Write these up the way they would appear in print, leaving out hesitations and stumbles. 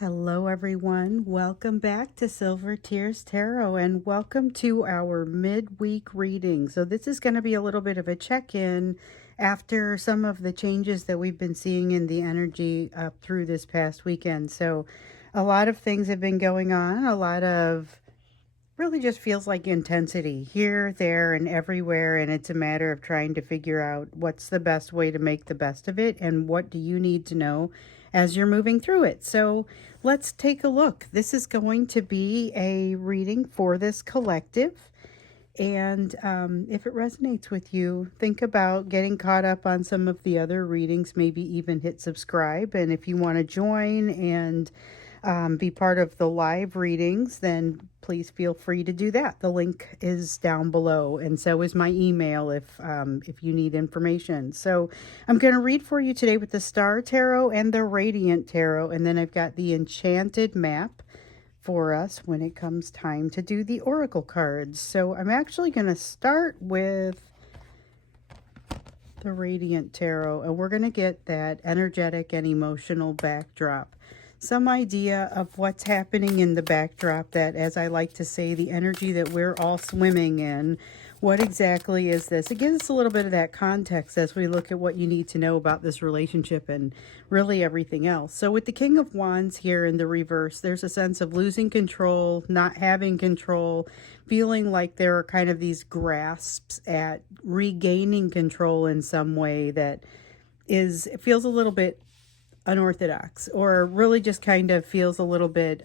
Hello everyone, welcome back to Silver Tears Tarot and welcome to our midweek reading. So this is going to be a little bit of a check-in after some of the changes that we've been seeing in the energy up through this past weekend. So a lot of things have been going on, a lot of really just feels like intensity here, there, and everywhere, and it's a matter of trying to figure out what's the best way to make the best of it and what do you need to know as you're moving through it. So let's take a look. This is going to be a reading for this collective, and if it resonates with you, think about getting caught up on some of the other readings, maybe even hit subscribe. And if you want to join and be part of the live readings, then please feel free to do that. The link is down below, and so is my email if you need information. So I'm going to read for you today with the Star Tarot and the Radiant Tarot, and then I've got the Enchanted Map for us when it comes time to do the Oracle cards. So I'm actually going to start with the Radiant Tarot, and we're going to get that energetic and emotional backdrop. Some idea of what's happening in the backdrop, that, as I like to say, the energy that we're all swimming in. What exactly is this? It gives us a little bit of that context as we look at what you need to know about this relationship and really everything else. So with the King of Wands here in the reverse, there's a sense of losing control, not having control, feeling like there are kind of these grasps at regaining control in some way that it feels a little bit unorthodox, or really just kind of feels a little bit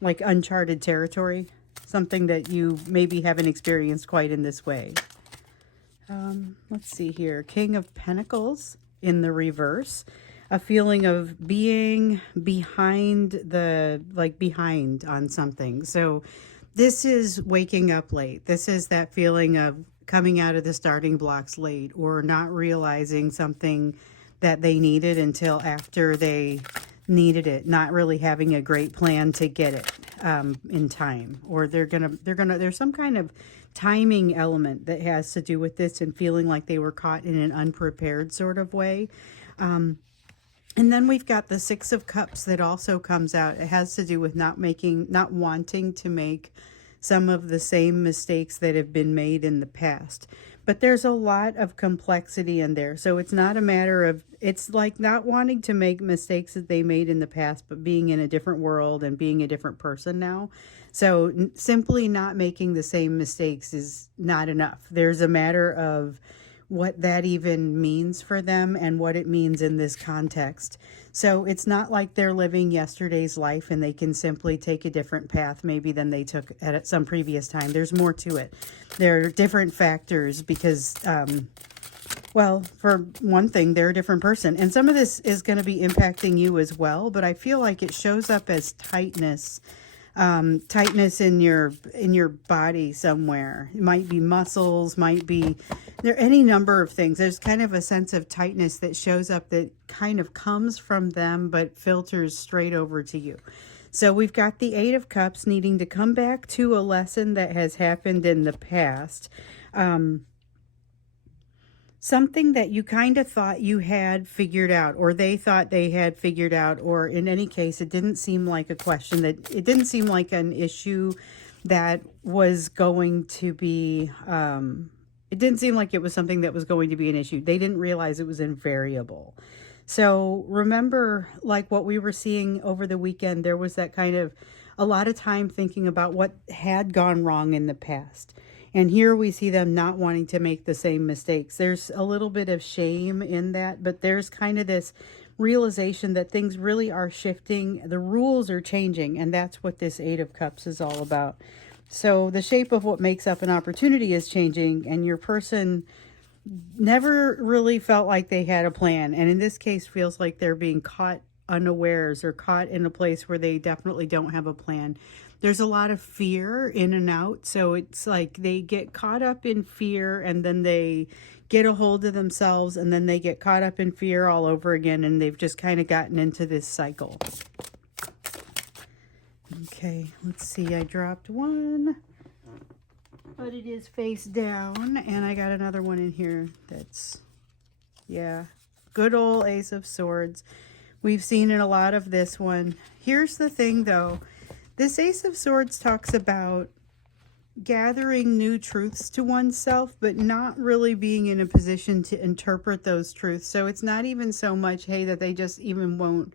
like uncharted territory, something that you maybe haven't experienced quite in this way. Let's see here. King of Pentacles in the reverse, a feeling of being behind on something. So this is waking up late. This is that feeling of coming out of the starting blocks late, or not realizing something that they needed until after they needed it, not really having a great plan to get it in time, or there's some kind of timing element that has to do with this, and feeling like they were caught in an unprepared sort of way. And then we've got the Six of Cups that also comes out. It has to do with not wanting to make some of the same mistakes that have been made in the past. But there's a lot of complexity in there. So it's not a matter of, it's like not wanting to make mistakes that they made in the past, but being in a different world and being a different person now. So simply not making the same mistakes is not enough. There's a matter of what that even means for them and what it means in this context. So it's not like they're living yesterday's life and they can simply take a different path maybe than they took at some previous time. There's more to it. There are different factors because, well, for one thing, they're a different person. And some of this is going to be impacting you as well, but I feel like it shows up as tightness in your body somewhere. It might be muscles, might be there, any number of things. There's kind of a sense of tightness that shows up that kind of comes from them but filters straight over to you. So we've got the Eight of Cups needing to come back to a lesson that has happened in the past. Something that you kind of thought you had figured out, or they thought they had figured out, or in any case, it didn't seem like a question, that it didn't seem like an issue that was going to be, it didn't seem like it was something that was going to be an issue. They didn't realize it was invariable. So remember, like what we were seeing over the weekend, there was that kind of a lot of time thinking about what had gone wrong in the past. And here we see them not wanting to make the same mistakes. There's a little bit of shame in that, but there's kind of this realization that things really are shifting. The rules are changing, and that's what this Eight of Cups is all about. So the shape of what makes up an opportunity is changing, and your person never really felt like they had a plan. And in this case, feels like they're being caught unawares, or caught in a place where they definitely don't have a plan. There's a lot of fear in and out. So it's like they get caught up in fear, and then they get a hold of themselves, and then they get caught up in fear all over again. And they've just kind of gotten into this cycle. Okay, let's see. I dropped one, but it is face down. And I got another one in here that's, yeah, good old Ace of Swords. We've seen in a lot of this one. Here's the thing though. This Ace of Swords talks about gathering new truths to oneself, but not really being in a position to interpret those truths. So it's not even so much, hey, that they just even won't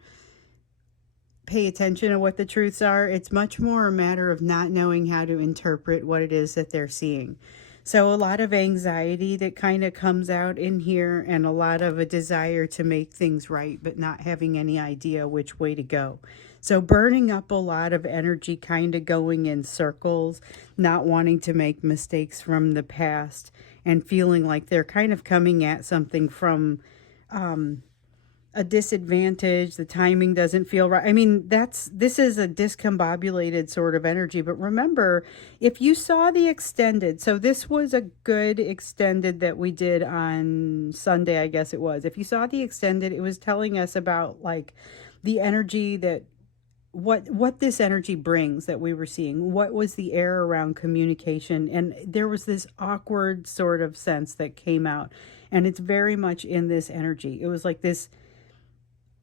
pay attention to what the truths are. It's much more a matter of not knowing how to interpret what it is that they're seeing. So a lot of anxiety that kind of comes out in here, and a lot of a desire to make things right, but not having any idea which way to go. So burning up a lot of energy, kind of going in circles, not wanting to make mistakes from the past, and feeling like they're kind of coming at something from a disadvantage. The timing doesn't feel right. I mean, this is a discombobulated sort of energy. But remember, if you saw the extended, so this was a good extended that we did on Sunday, I guess it was. If you saw the extended, it was telling us about like the energy that what this energy brings that we were seeing. What was the air around communication? And there was this awkward sort of sense that came out, and it's very much in this energy. It was like this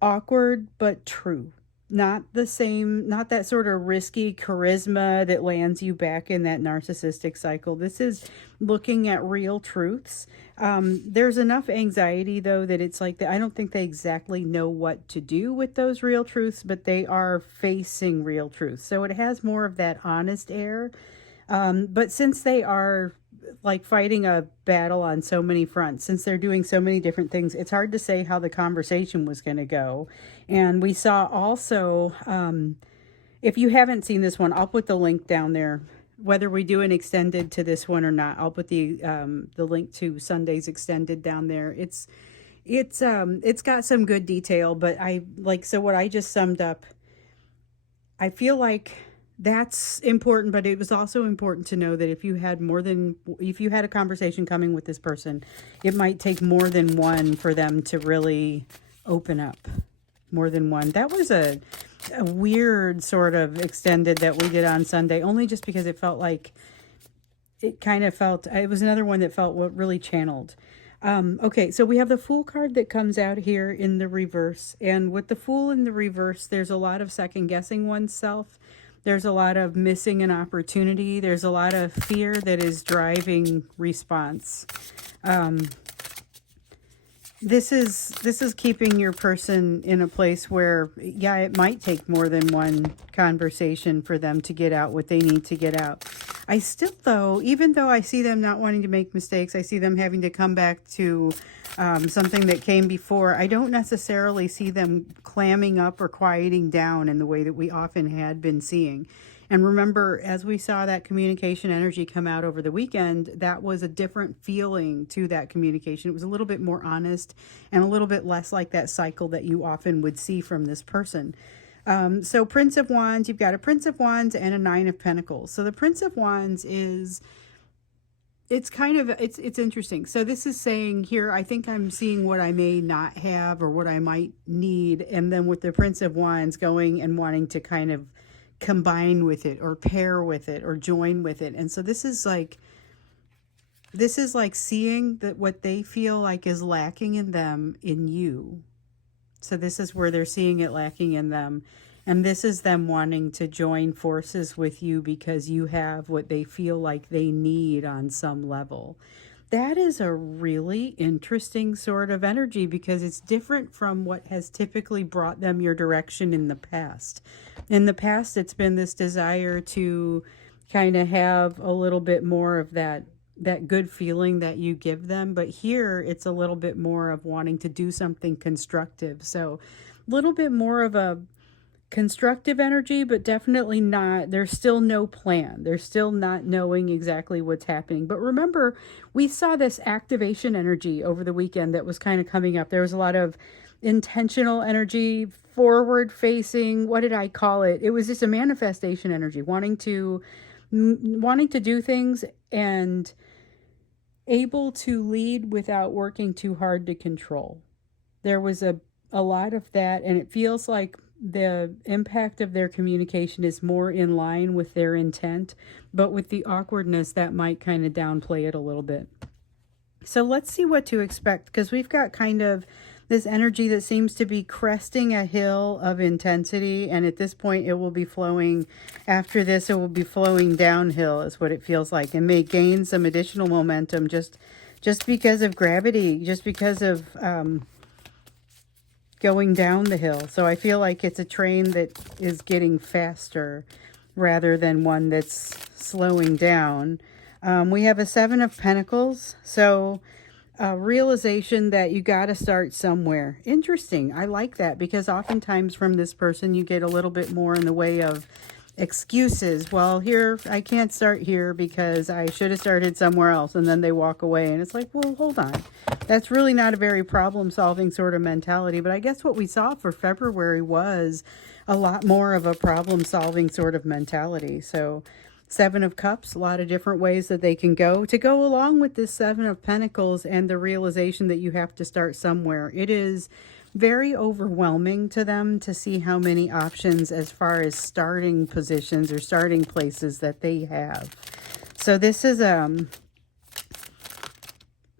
awkward but true, not the same, not that sort of risky charisma that lands you back in that narcissistic cycle. This is looking at real truths. There's enough anxiety though that it's like I don't think they exactly know what to do with those real truths, but they are facing real truths. So it has more of that honest air. But since they are like fighting a battle on so many fronts, since they're doing so many different things, it's hard to say how the conversation was going to go. And we saw also, if you haven't seen this one, I'll put the link down there, whether we do an extended to this one or not. I'll put the link to Sunday's extended down there. It's got some good detail, but so what I just summed up, I feel like that's important, but it was also important to know that if you had a conversation coming with this person, it might take more than one for them to really open up. More than one. That was a weird sort of extended that we did on Sunday, only just because it felt like it was another one that felt really channeled. Okay, so we have the Fool card that comes out here in the reverse, and with the Fool in the reverse, there's a lot of second guessing oneself. There's a lot of missing an opportunity. There's a lot of fear that is driving response. This is keeping your person in a place where, yeah, it might take more than one conversation for them to get out what they need to get out. I still, though, even though I see them not wanting to make mistakes, I see them having to come back to something that came before. I don't necessarily see them clamming up or quieting down in the way that we often had been seeing. And remember, as we saw that communication energy come out over the weekend, that was a different feeling to that communication. It was a little bit more honest and a little bit less like that cycle that you often would see from this person. So Prince of Wands, you've got a Prince of Wands and a Nine of Pentacles. So the Prince of Wands it's interesting. So this is saying here, I think I'm seeing what I may not have or what I might need. And then with the Prince of Wands going and wanting to kind of combine with it or pair with it or join with it. And so this is like seeing that what they feel like is lacking in them in you. So this is where they're seeing it lacking in them. And this is them wanting to join forces with you because you have what they feel like they need on some level. That is a really interesting sort of energy because it's different from what has typically brought them your direction in the past. In the past, it's been this desire to kind of have a little bit more of that good feeling that you give them. But here, it's a little bit more of wanting to do something constructive. So a little bit more of a constructive energy, but definitely not, there's still no plan. They're still not knowing exactly what's happening. But remember, we saw this activation energy over the weekend that was kind of coming up. There was a lot of intentional energy, forward facing, what did I call it? It was just a manifestation energy, wanting to do things and able to lead without working too hard to control. There was a lot of that, and it feels like the impact of their communication is more in line with their intent, but with the awkwardness that might kind of downplay it a little bit. So let's see what to expect, because we've got kind of this energy that seems to be cresting a hill of intensity, and at this point it will be flowing, after this it will be flowing downhill is what it feels like, and may gain some additional momentum just because of gravity, just because of going down the hill. So I feel like it's a train that is getting faster rather than one that's slowing down. We have a Seven of Pentacles, so realization that you got to start somewhere. Interesting. I like that, because oftentimes from this person you get a little bit more in the way of excuses. Well, here, I can't start here because I should have started somewhere else, and then they walk away, and it's like, well, hold on. That's really not a very problem-solving sort of mentality, but I guess what we saw for February was a lot more of a problem-solving sort of mentality. So Seven of Cups, a lot of different ways that they can go to go along with this Seven of Pentacles and the realization that you have to start somewhere. It is very overwhelming to them to see how many options as far as starting positions or starting places that they have. So this is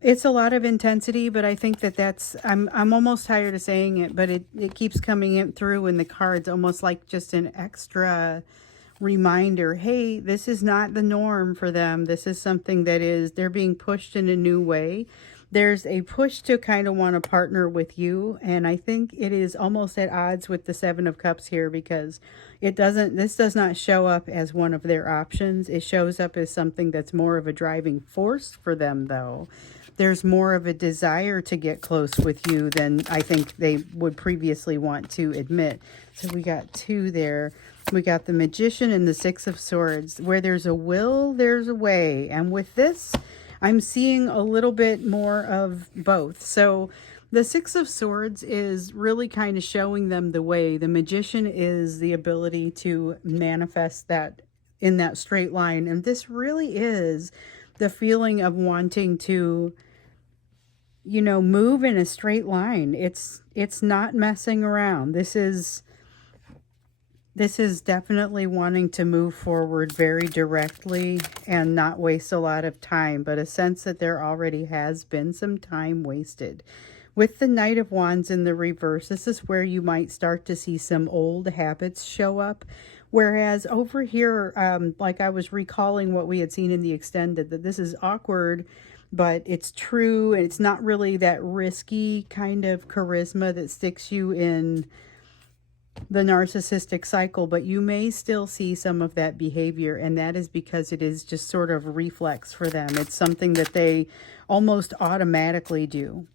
it's a lot of intensity, but I think that's I'm almost tired of saying it, but it keeps coming in through in the cards, almost like just an extra reminder. Hey, this is not the norm for them. This is something that is, they're being pushed in a new way. There's a push to kind of want to partner with you, and I think it is almost at odds with the Seven of Cups here, because this does not show up as one of their options. It shows up as something that's more of a driving force for them, though. There's more of a desire to get close with you than I think they would previously want to admit. So we got two there. We got the Magician and the Six of Swords. Where there's a will, there's a way. And with this, I'm seeing a little bit more of both. So the Six of Swords is really kind of showing them the way. The Magician is the ability to manifest that in that straight line. And this really is the feeling of wanting to, you know, move in a straight line. It's not messing around. This is definitely wanting to move forward very directly and not waste a lot of time, but a sense that there already has been some time wasted. With the Knight of Wands in the reverse, this is where you might start to see some old habits show up. Whereas over here, like I was recalling what we had seen in the extended, that this is awkward, but it's true, and it's not really that risky kind of charisma that sticks you in the narcissistic cycle, but you may still see some of that behavior, and that is because it is just sort of reflex for them. It's something that they almost automatically do.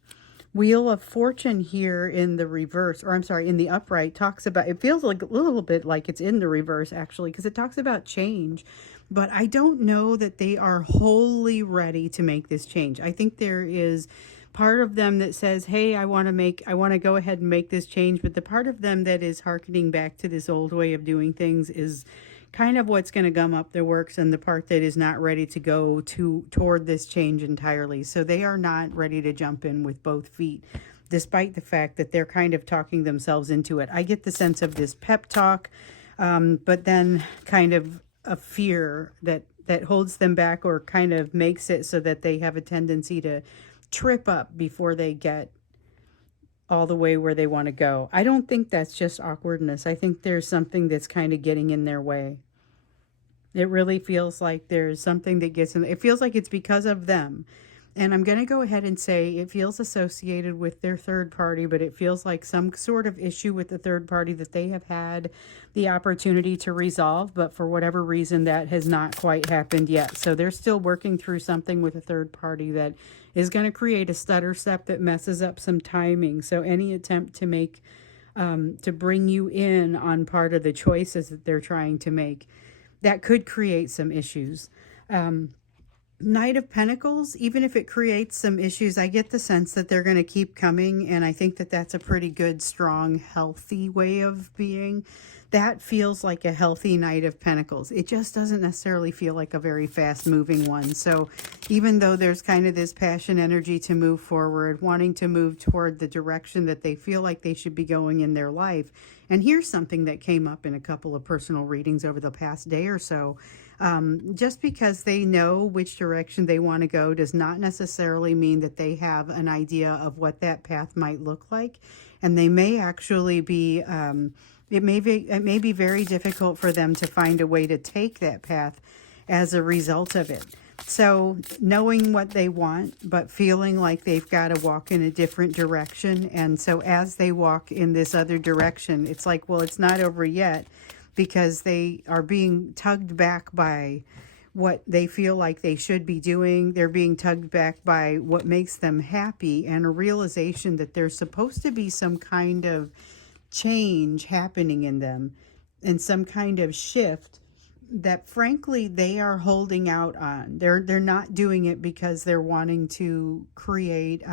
Wheel of Fortune here in the reverse, or I'm sorry, in the upright, talks about, it feels like a little bit like it's in the reverse actually, because it talks about change, but I don't know that they are wholly ready to make this change. I think there is part of them that says, hey, I want to go ahead and make this change, but the part of them that is hearkening back to this old way of doing things is kind of what's going to gum up their works, and the part that is not ready to go toward this change entirely. So they are not ready to jump in with both feet, despite the fact that they're kind of talking themselves into it. I get the sense of this pep talk, but then kind of a fear that holds them back, or kind of makes it so that they have a tendency to trip up before they get all the way where they want to go. I don't think that's just awkwardness. I think there's something that's kind of getting in their way. It really feels like there's something that gets in. It feels like it's because of them. And I'm going to go ahead and say it feels associated with their third party, but it feels like some sort of issue with the third party that they have had the opportunity to resolve, but for whatever reason that has not quite happened yet. So they're still working through something with a third party that is going to create a stutter step that messes up some timing. So any attempt to make, to bring you in on part of the choices that they're trying to make, that could create some issues. Knight of Pentacles, even if it creates some issues, I get the sense that they're going to keep coming, and I think that that's a pretty good, strong, healthy way of being. That feels like a healthy Knight of Pentacles. It just doesn't necessarily feel like a very fast-moving one. So even though there's kind of this passion energy to move forward, wanting to move toward the direction that they feel like they should be going in their life, and here's something that came up in a couple of personal readings over the past day or so. Just because they know which direction they want to go does not necessarily mean that they have an idea of what that path might look like. And they may actually be, it may be very difficult for them to find a way to take that path as a result of it. So knowing what they want, but feeling like they've got to walk in a different direction. And so as they walk in this other direction, it's like, well, it's not over yet, because they are being tugged back by what they feel like they should be doing. They're being tugged back by what makes them happy, and a realization that there's supposed to be some kind of change happening in them and some kind of shift that frankly they are holding out on. They're not doing it because they're wanting to create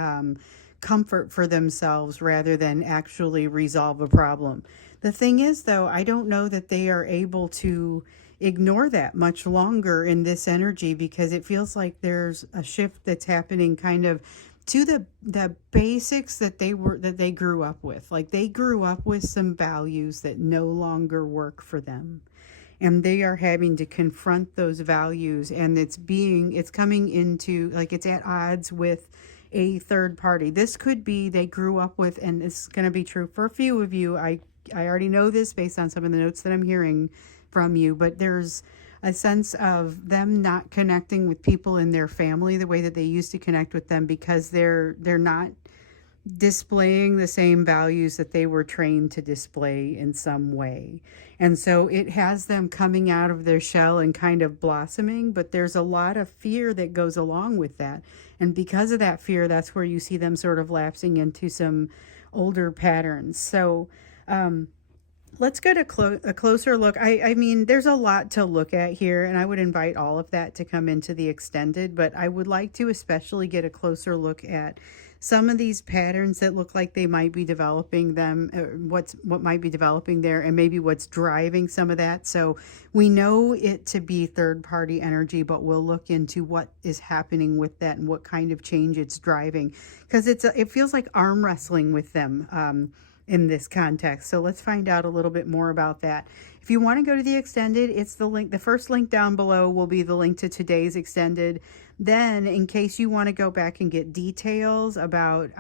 comfort for themselves rather than actually resolve a problem. The thing is, though, I don't know that they are able to ignore that much longer in this energy, because it feels like there's a shift that's happening kind of to the basics that they grew up with. Like, they grew up with some values that no longer work for them, and they are having to confront those values, and it's coming into, like, it's at odds with a third party. This could be they grew up with, and it's going to be true for a few of you. I already know this based on some of the notes that I'm hearing from you, but there's a sense of them not connecting with people in their family the way that they used to connect with them, because they're not displaying the same values that they were trained to display in some way. And so it has them coming out of their shell and kind of blossoming, but there's a lot of fear that goes along with that. And because of that fear, that's where you see them sort of lapsing into some older patterns. So let's get a closer look. I mean, there's a lot to look at here, and I would invite all of that to come into the extended, but I would like to especially get a closer look at some of these patterns that look like they might be developing them, what might be developing there, and maybe what's driving some of that. So we know it to be third party energy, but we'll look into what is happening with that and what kind of change it's driving, because it feels like arm wrestling with them in this context. So let's find out a little bit more about that. If you want to go to the extended, it's the link. The first link down below will be the link to today's extended. Then, in case you want to go back and get details about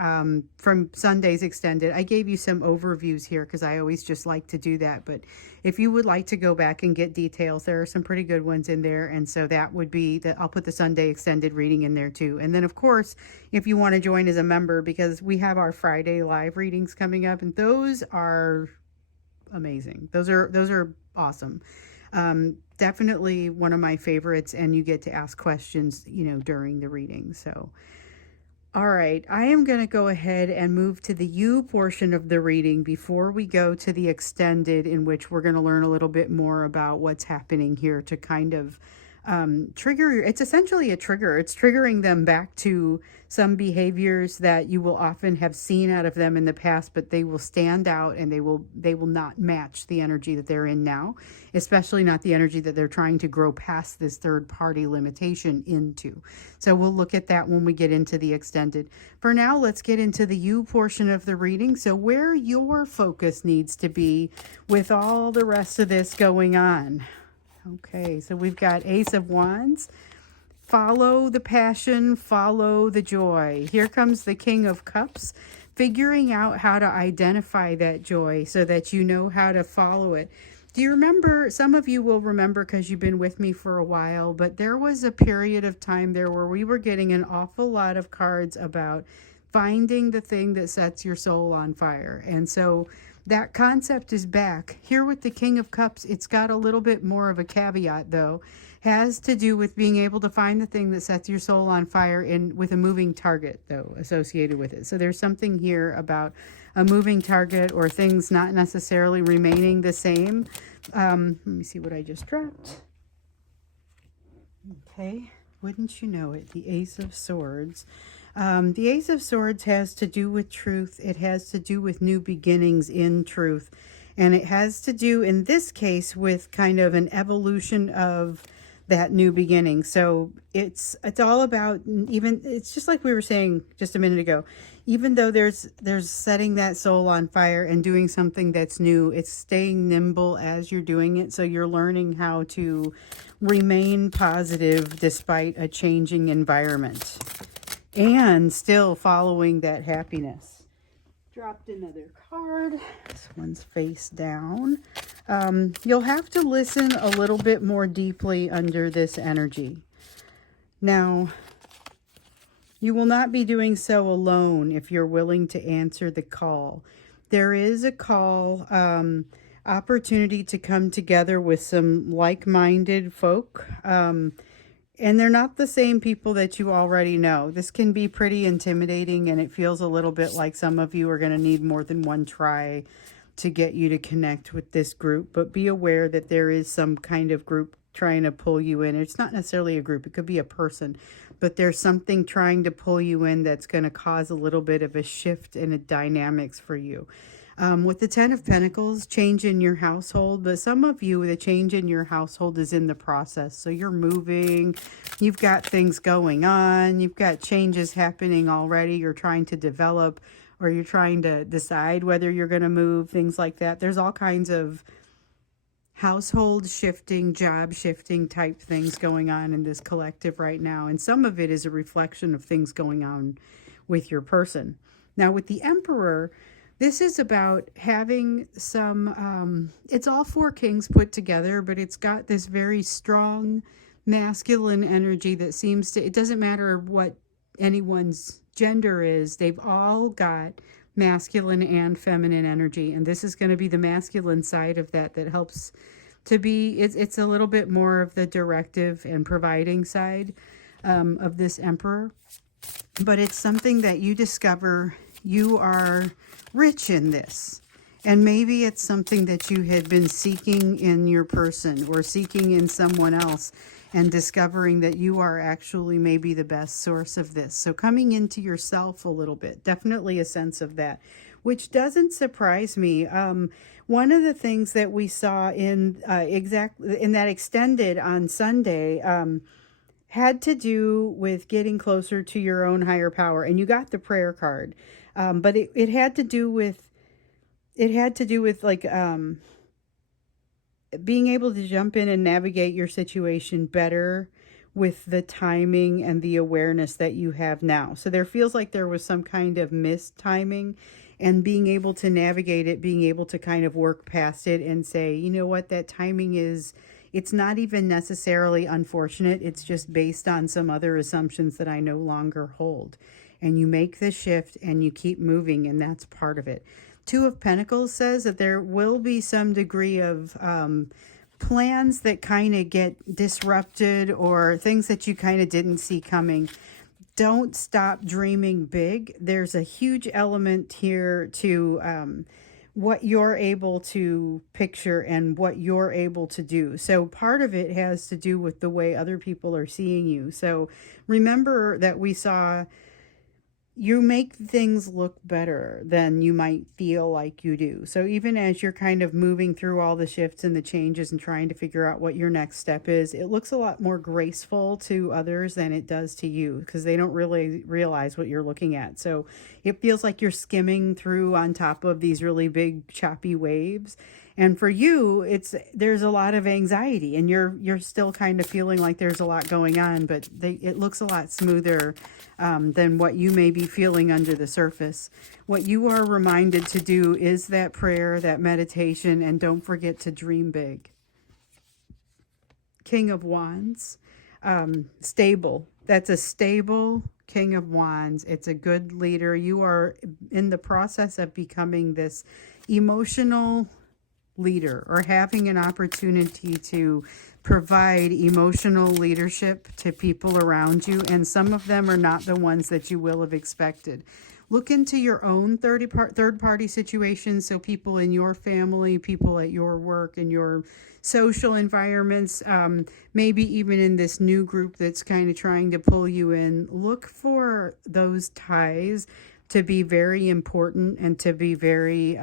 from Sunday's extended, I gave you some overviews here because I always just like to do that. But if you would like to go back and get details, there are some pretty good ones in there. And so that would be I'll put the Sunday extended reading in there too. And then, of course, if you want to join as a member, because we have our Friday live readings coming up, and those are amazing. Those are awesome. Definitely one of my favorites, and you get to ask questions, during the reading. So, all right, I am going to go ahead and move to the you portion of the reading before we go to the extended, in which we're going to learn a little bit more about what's happening here to kind of trigger. It's essentially a trigger. It's triggering them back to some behaviors that you will often have seen out of them in the past, but they will stand out, and they will not match the energy that they're in now, especially not the energy that they're trying to grow past this third party limitation into. So we'll look at that when we get into the extended. For now, let's get into the you portion of the reading. So where your focus needs to be with all the rest of this going on. Okay, so we've got Ace of Wands. Follow the passion, follow the joy. Here comes the King of Cups, figuring out how to identify that joy so that you know how to follow it. Do you remember, some of you will remember because you've been with me for a while, but there was a period of time there where we were getting an awful lot of cards about finding the thing that sets your soul on fire. And so that concept is back. Here with the King of Cups, it's got a little bit more of a caveat, though. Has to do with being able to find the thing that sets your soul on fire with a moving target, though, associated with it. So there's something here about a moving target or things not necessarily remaining the same. Let me see what I just dropped. Okay, wouldn't you know it, the Ace of Swords. The Ace of Swords has to do with truth. It has to do with new beginnings in truth. And it has to do, in this case, with kind of an evolution of that new beginning. So it's all about, even it's just like we were saying just a minute ago, even though there's setting that soul on fire and doing something that's new, it's staying nimble as you're doing it. So you're learning how to remain positive despite a changing environment and still following that happiness. Dropped another card. This one's face down. You'll have to listen a little bit more deeply under this energy. Now, you will not be doing so alone if you're willing to answer the call. There is a call, opportunity to come together with some like-minded folk. And they're not the same people that you already know. This can be pretty intimidating, and it feels a little bit like some of you are going to need more than one try to get you to connect with this group. But be aware that there is some kind of group trying to pull you in. It's not necessarily a group. It could be a person. But there's something trying to pull you in that's going to cause a little bit of a shift in the dynamics for you. With the Ten of Pentacles, change in your household, but some of you, the change in your household is in the process. So you're moving, you've got things going on, you've got changes happening already, you're trying to develop, or you're trying to decide whether you're going to move, things like that. There's all kinds of household shifting, job shifting type things going on in this collective right now. And some of it is a reflection of things going on with your person. Now with the Emperor, this is about having some, it's all four kings put together, but it's got this very strong masculine energy that seems to, it doesn't matter what anyone's gender is, they've all got masculine and feminine energy. And this is going to be the masculine side of that helps to be, it's a little bit more of the directive and providing side of this Emperor. But it's something that you discover you are rich in this. And maybe it's something that you had been seeking in your person or seeking in someone else, and discovering that you are actually maybe the best source of this. So coming into yourself a little bit, definitely a sense of that, which doesn't surprise me. One of the things that we saw in that extended on Sunday had to do with getting closer to your own higher power, and you got the prayer card. But it had to do with like being able to jump in and navigate your situation better with the timing and the awareness that you have now. So there feels like there was some kind of missed timing, and being able to navigate it, being able to kind of work past it and say, you know what, that timing is, it's not even necessarily unfortunate. It's just based on some other assumptions that I no longer hold. And you make the shift and you keep moving, and that's part of it. Two of Pentacles says that there will be some degree of plans that kind of get disrupted, or things that you kind of didn't see coming. Don't stop dreaming big. There's a huge element here to what you're able to picture and what you're able to do. So part of it has to do with the way other people are seeing you. So remember that we saw you make things look better than you might feel like you do. So even as you're kind of moving through all the shifts and the changes and trying to figure out what your next step is, it looks a lot more graceful to others than it does to you, because they don't really realize what you're looking at. So it feels like you're skimming through on top of these really big choppy waves. And for you, there's a lot of anxiety, and you're still kind of feeling like there's a lot going on, but it looks a lot smoother than what you may be feeling under the surface. What you are reminded to do is that prayer, that meditation, and don't forget to dream big. King of Wands, stable. That's a stable King of Wands. It's a good leader. You are in the process of becoming this emotional leader, or having an opportunity to provide emotional leadership to people around you, and some of them are not the ones that you will have expected. Look into your own third-party situations, so people in your family, people at your work, and your social environments, maybe even in this new group that's kind of trying to pull you in. Look for those ties to be very important and to be very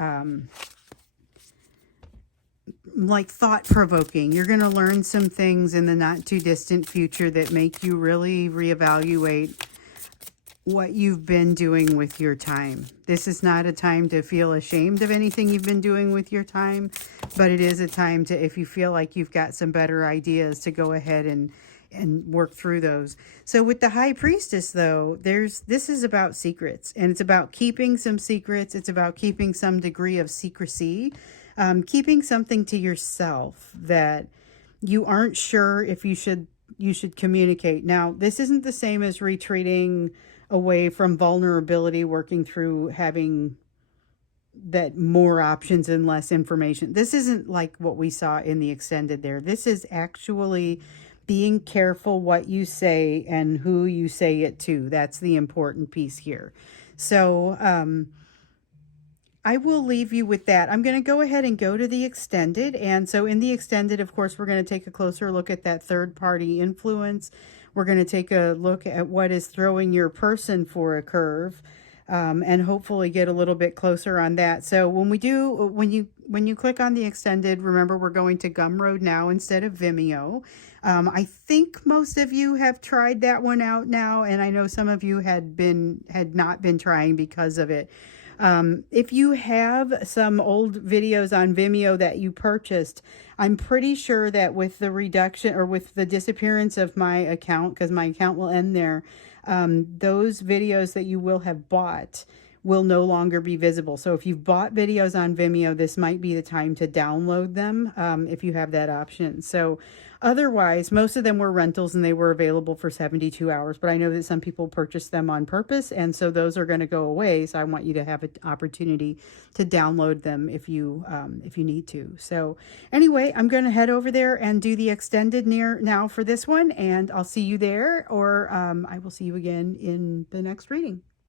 like thought-provoking. You're going to learn some things in the not too distant future that make you really reevaluate what you've been doing with your time. This is not a time to feel ashamed of anything you've been doing with your time, but it is a time to, if you feel like you've got some better ideas, to go ahead and work through those. So with the High Priestess, though, this is about secrets, and it's about keeping some secrets. It's about keeping some degree of secrecy, keeping something to yourself that you aren't sure if you should communicate. Now, this isn't the same as retreating away from vulnerability, working through having that more options and less information. This isn't like what we saw in the extended there. This is actually being careful what you say and who you say it to. That's the important piece here. So I will leave you with that. I'm going to go ahead and go to the extended. And so in the extended, of course, we're going to take a closer look at that third-party influence. We're going to take a look at what is throwing your person for a curve, and hopefully get a little bit closer on that. So when you click on the extended, remember we're going to Gumroad now instead of Vimeo. I think most of you have tried that one out now, and I know some of you had not been trying because of it. If you have some old videos on Vimeo that you purchased, I'm pretty sure that with the reduction or with the disappearance of my account, because my account will end there, those videos that you will have bought will no longer be visible. So if you've bought videos on Vimeo, this might be the time to download them, if you have that option. So otherwise, most of them were rentals and they were available for 72 hours, but I know that some people purchased them on purpose, and so those are going to go away. So I want you to have an opportunity to download them if you need to. So anyway, I'm going to head over there and do the extended now for this one, and I'll see you there, or I will see you again in the next reading.